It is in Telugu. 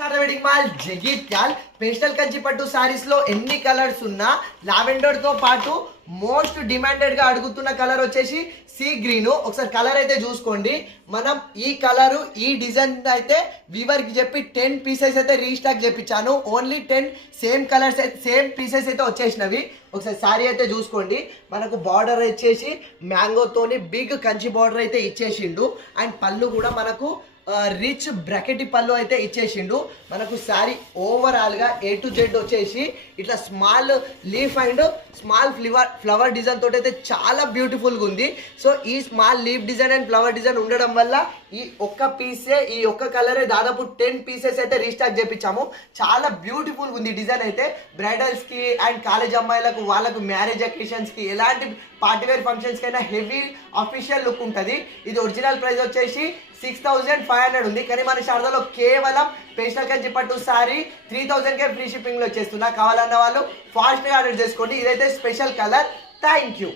Wedding mall Jagtial pastel Kanchi పట్టు సారీస్ లో ఎన్ని కలర్స్ ఉన్నా లావెండర్ తో పాటు మోస్ట్ డిమాండెడ్ గా అడుగుతున్న కలర్ వచ్చేసి సీ గ్రీన్. ఒకసారి కలర్ అయితే చూసుకోండి. మనం ఈ కలర్ ఈ డిజైన్ అయితే వీవర్ కి చెప్పి 10 పీసెస్ అయితే రీస్టాక్ చేపించాను. Only 10 same colours same pieces అయితే వచ్చేసినవి. ఒకసారి సారీ అయితే చూసుకోండి. మనకు బార్డర్ వచ్చేసి మ్యాంగోతోని బిగ్ కంచి బార్డర్ అయితే ఇచ్చేసిండు. అండ్ పళ్ళు కూడా మనకు రిచ్ బ్రాకెట్ పళ్ళు అయితే ఇచ్చేసిండు. మనకు శారీ ఓవరాల్ గా A to Z వచ్చేసి ఇట్లా small leaf and small flower design తోటి అయితే చాలా బ్యూటిఫుల్ గా ఉంది. సో ఈ small leaf design and flower design ఉండడం వల్ల ఈ ఒక్క పీసే ఈ ఒక్క కలరే దాదాపు 10 పీసెస్ అయితే రీస్టాక్ చేపించాము. చాలా బ్యూటిఫుల్ ఉంది డిజైన్ అయితే. బ్రైడల్స్ కి అండ్ కాలేజ్ అమ్మాయిలకు వాళ్ళకు మ్యారేజ్ అకేషన్స్ కి ఎలాంటి పార్టీవేర్ ఫంక్షన్స్ కైనా హెవీ అఫీషియల్ లుక్ ఉంటుంది. ఇది ఒరిజినల్ ప్రైస్ వచ్చేసి 6500 ఉంది. కానీ మన శారదాలో కేవలం పేస్టల్ కంచి పట్టు సారీ 3000కే ఫ్రీ షిప్పింగ్ లో వచ్చేస్తున్నా. కావాలన్న వాళ్ళు ఫాస్ట్ గా ఆర్డర్ చేసుకోండి. ఇదైతే స్పెషల్ కలర్. Thank you.